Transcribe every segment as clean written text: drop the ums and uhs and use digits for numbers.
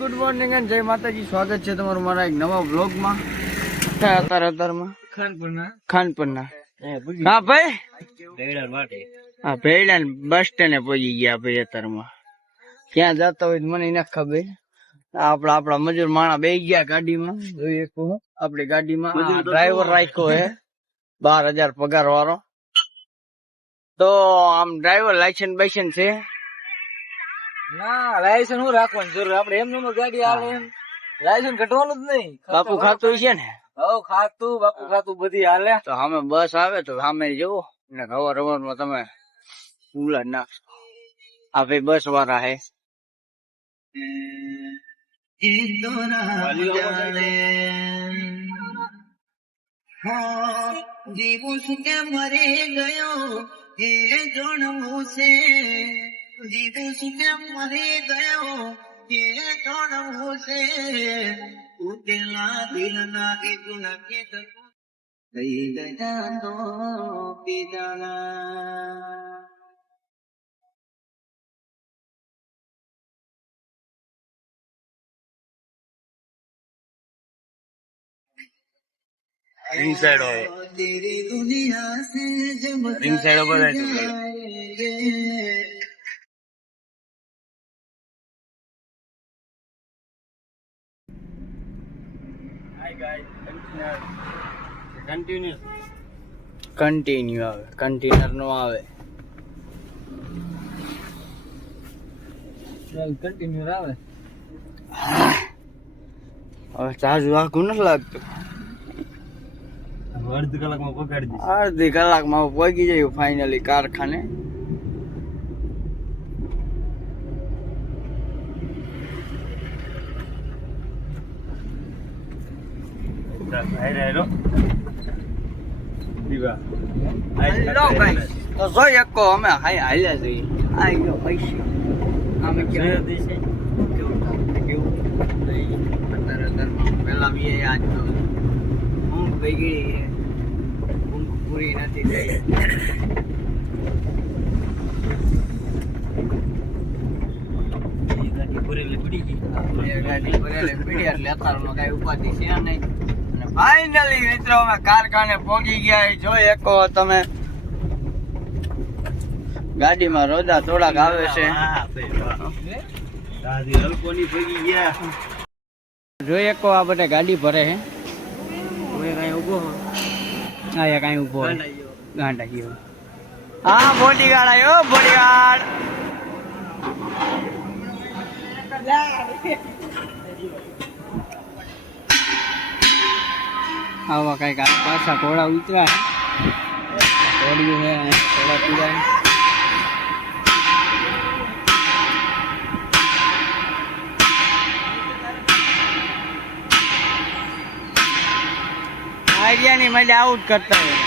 Good morning અને જય માતાજી. સ્વાગત છે તમારું મારા એક નવા વ્લોગમાં. અત્યારમાં ખાનપુરના હા ભાઈ, હા ભેડા બસ સ્ટેન્ડે પહોંચી ગયા ભાઈ. અત્યારમાં ક્યાં જતા હોય મને ના ખબર. આપડા મજૂર માણા બે ગયા ગાડીમાં. જોઈએ હું આપડી ગાડીમાં ડ્રાઈવર રાખ્યો હે 12,000 પગાર વાળો. તો આમ ડ્રાઈવર લાયસન્સ બાયસન્સ છે? ના, લાયસન્સ હું રાખવાનું જરૂર? આપડે એમ ગાડી આવે એમ લાયસન્સ કઢવાનું જ નહીં. બાપુ ખાતું છે ને? હવ ખાતું બાપુ ખાતું બધી હાલે. તો સામે બસ આવે તો સામે જવો ને હવાર માં તમે ઉલા નાખશો. આ ભાઈ બસ વાળા હે. જીવું છું કે મરી ગયો એ જોણવું છે. જીવું છું કે મરી ગયો એ જોણવું છે. ઉકેલા દિલના કીધું ના કીધું કઈ ગયા તો પીજાના. રિંગ સાઈડ હોય, તેરી દુનિયા સે જબ રિંગ સાઈડ ઉપર કન્ટિન્યુ આવે, કન્ટેનર નો આવે. કન્ટિન્યુ આવે. હવે ચાર્જ વાગું નથી લાગતું. અડધી કલાકમાં પકડી દઈશ. અડધી કલાકમાં પહોંચી જાય ફાઇનલી કારખાને. તો જોઈ શકો અમે હાલ્યા જઈએ. આવી ગયો પૈસા અમે પેલા બી આજ તો ઊંઘ બગડી, ઊંઘ પૂરી નથી થઈ. ગાડી ભરેલી પડી એટલે અત્યારમાં કઈ ઉપાધિ છે નહીં. અને ફાઇનલી મિત્રો અમે કારખાને પહોંચી ગયા. જોઈ શકો તમે ગાડીમાં રોજા થોડાક આવે છે. જોઈ શકો આ બધા ગાડી ભરે છે. કઈ ઉભો ગાંડા ગયો. હા બોડીગાર્ડ આવ્યો, બોડીગાર્ડ. આવા કઈક પાછા ઘોડા ઉતરા ઘોડિયું છે, ઘોડા પીડા. આઈડિયાની મજા આઉટ કરતા હોય,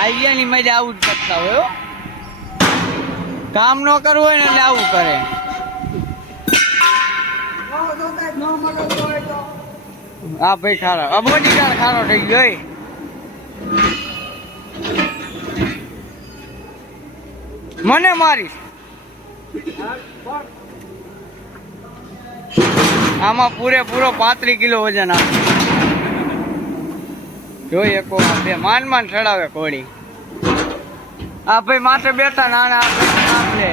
આઈડિયાની મજા આઉટ કરતા હોય. કામ ન કરવું હોય ને એટલે આવું કરે. હા ભાઈ ખારો, બોડીગાર્ડ ખારો થઈ ગયો. મને મારીશ આમાં પૂરેપૂરો 35 કિલો વજન આવે. જોઈ શકો બે માન ચડાવે ઘોડી. આ ભાઈ માથે બેઠા નાના આપણે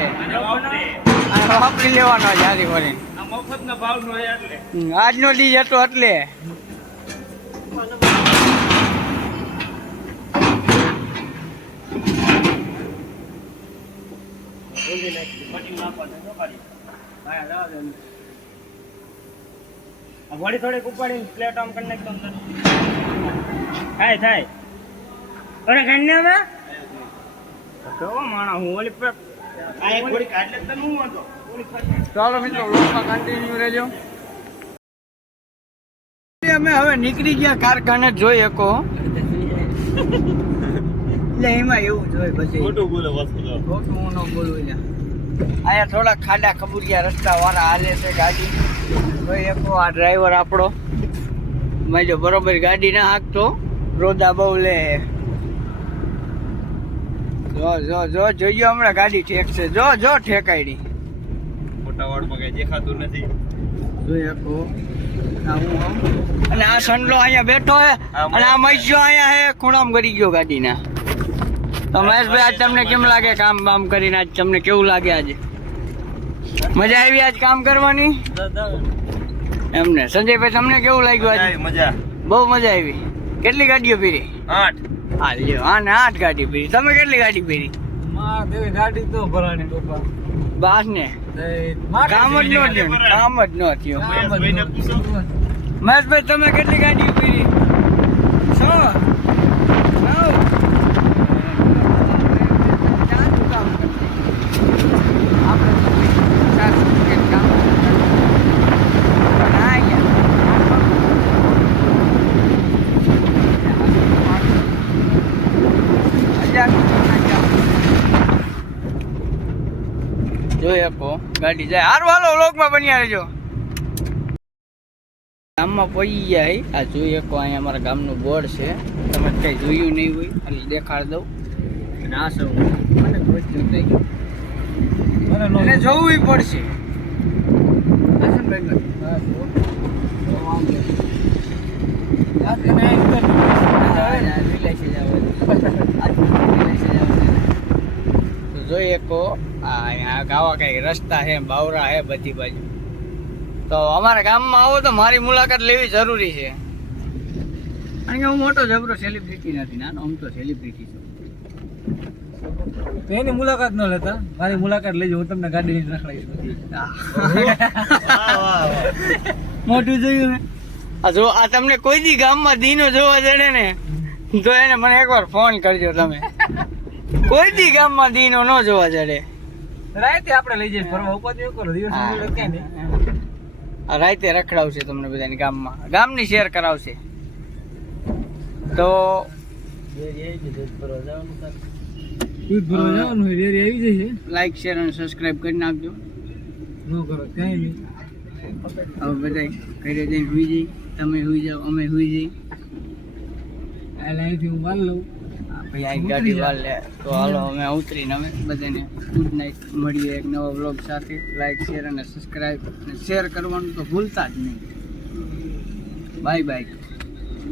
વાપરી લેવાનો જારી વળી. આજનો દી હતો એટલે વળી થોડીક ઉપાડીને પ્લેટ આમ કરી નાખતો થાય થાય. અરે ખાઈને હવે કેવો માણા હું ઓલી પેક થોડી કાઢલે તને હું હતો. ચાલો મિત્રો વ્લોગમાં કન્ટિન્યુ રહેજો. અમે હવે નીકળી ગયા કારખાને. જોઈ શકો એટલે એમાં એવું જ હોય. પછી ખોટું બોલે ખોટું હું ન બોલું. અહીંયા થોડા ખાડા ખબુરિયા રસ્તા વાળા હાલે છે ગાડી. જોઈ શકો આ ડ્રાઈવર આપણો જો બરોબર ગાડી ના હાંકતો, રોદા બહુ લે. જો જોઈજો હમણાં ગાડી ઠેકશે. જો ઠેકાયડી. ટાવરમાં કઈ દેખાતું નથી. જોઈ શકો અને આ સંડલો અહીંયા બેઠો હે અને આ મૈસ્યો અહીંયા હે ખૂણામાં ગરી ગયો ગાડીના. તો મહેશભાઈ આજ તમને કેમ લાગે કામ બામ કરીને? આજ તમને કેવું લાગે? આજે મજા આવી આજ કામ કરવાની એમને? સંજયભાઈ તમને કેવું લાગ્યું આજે? મજા બહુ મજા આવી. કેટલી ગાડીઓ પીરી? 8. હા લ્યો, હા ને 8 ગાડી પીરી. તમે કેટલી ગાડી પીરી? ગાડી તો ભરાણી પપ્પા બાસ ને કામ જ ન થયું, કામ જ ન થયું. મહેશભાઈ તમે કેટલી ગાડી પીરી? 6. જોઈ શકો ગાડી જાય. હારું હાલો વ્લોગમાં બન્યા રહેજો. ગામમાં પહોંચી ગયા હી. આ જોઈ શકો અહીંયા અમારા ગામનું બોર્ડ છે. તમે કઈ જોયું નહીં હોય એટલે દેખાડ દઉં. અને આ સૌ મને પહોંચ્યું થઈ ગયું એને જોવું પડશે. જોઈ શકો અહીંયા ગાવા કઈ રસ્તા છે, બાવરા છે બધી બાજુ. તો અમારા ગામમાં આવો તો મારી મુલાકાત લેવી જરૂરી છે. કારણ કે હું મોટો જબરો સેલિબ્રિટી નથી, નાનો હું તો સેલિબ્રિટી છું. એની મુલાકાત ન લેતા મારી મુલાકાત લેજો, હું તમને ગાડી રખડાવીશ. મોટું જોયું ને? આ જો આ તમને કોઈ દી ગામમાં દીનો જોવા જડે ને તો એને મને એકવાર ફોન કરજો તમે. કોઈ દી ગામમાં દીનો ન જોવા જડે. રાતે આપણે લઈ જઈએ ફરવા. ઉપાધિ કરો દિવસ ક્યાં નહીં. આ રાતે રખડાવશે તમને બધાની ગામમાં, ગામની શેર કરાવશે. તો દૂધ ભરવા જવાનું હોય રેરી આવી જશે. લાઈક શેર અને સબસ્ક્રાઇબ કરી નાખજો. ન કરો કઈ નહીં. હવે બધા ઘરે જઈને સુઈ જઈ. તમે સુઈ જાઓ, અમે સુઈ જઈ. આ લાઈનથી હું માલ લઉં. ભાઈ આ ગાડી વાળ લે. તો હાલો અમે ઉતરીને અમે બધાને ગુડ નાઇટ. મળીએ એક નવા વ્લોગ સાથે. લાઈક શેર અને સબસ્ક્રાઇબ અને શેર કરવાનું તો ભૂલતા જ નહીં. Bye bye.